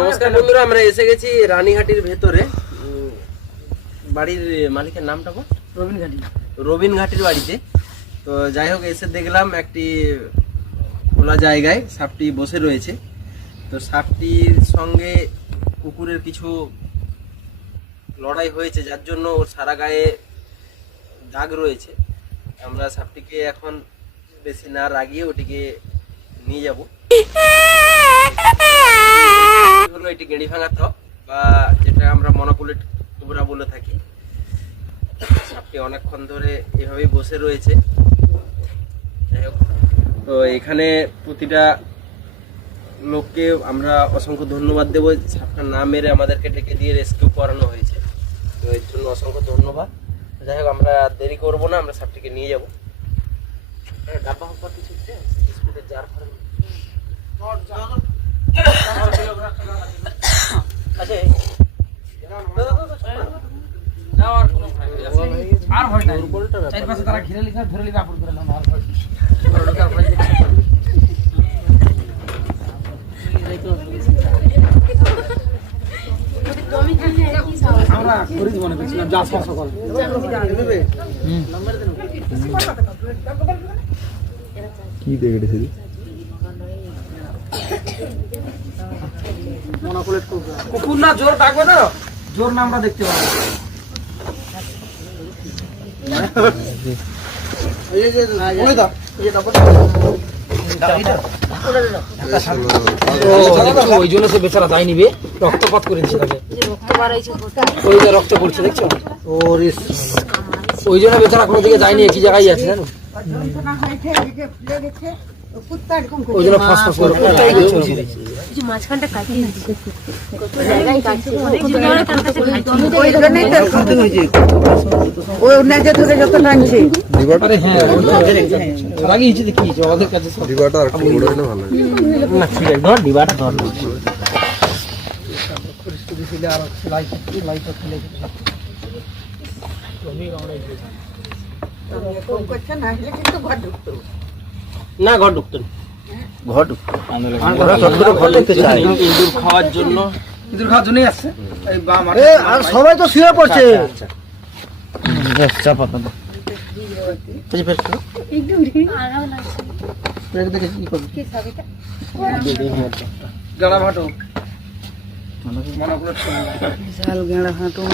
নমস্কার বন্ধুরা, আমরা এসে গেছি রানীহাটির ভেতরে। বাড়ির মালিকের নামটা রবিন ঘাটির বাড়িতে। তো যাই হোক, এসে দেখলাম একটি খোলা জায়গায় সাপটি বসে রয়েছে। তো সাপটির সঙ্গে কুকুরের কিছু লড়াই হয়েছে, যার জন্য ওর সারা গায়ে দাগ রয়েছে। আমরা সাপটিকে এখন বেশি না রাগিয়ে ওটিকে নিয়ে যাব। হলো এটি গেঁড়ি ভাঙা ত্বক, বা যেটা আমরা মনোকুলেট কোবরা বলে থাকি। সাপটি অনেকক্ষণ ধরে এভাবেই বসে রয়েছে। যাই হোক, তো এখানে প্রতিটা লোককে আমরা অসংখ্য ধন্যবাদ দেবো। সাপটা না মেরে আমাদেরকে ডেকে দিয়ে রেস্কিউ করানো হয়েছে, তো এর জন্য অসংখ্য ধন্যবাদ। যাই হোক, আমরা দেরি করবো না, আমরা সাপটিকে নিয়ে যাবো। ডাব্বা হোক কিছু স্কুলের জার ফার আমরা ফরিদ মনে করছিলাম যা স্পর্শ করে কি দেখেছে মনোকুলেট কুকুর না, জোর ডাকবে না, জোর না আমরা দেখতে পাবো। ওই জন্য সে বেচারা দায় নিবে, রক্তপাত করে দিচ্ছে তাকে, ওই যে রক্ত পড়ছে দেখছো, ওই জন্য বেচারা কোনো দিকে যায়নি, একই জায়গায় আছে জানো, ওই জন্য ফাঁস ফাঁস করে মাঝখানটা কাটিয়ে না, ঘর ঢুকতো না, ঘর ঢুকতো ইঁদুর খাওয়ার জন্য, ইঁদুর খাওয়ার জন্যই আসছে। আর সবাই তো শুয়ে পড়ছে। গেঁড়া ভাটো বিশাল গেঁড়া ভাটো।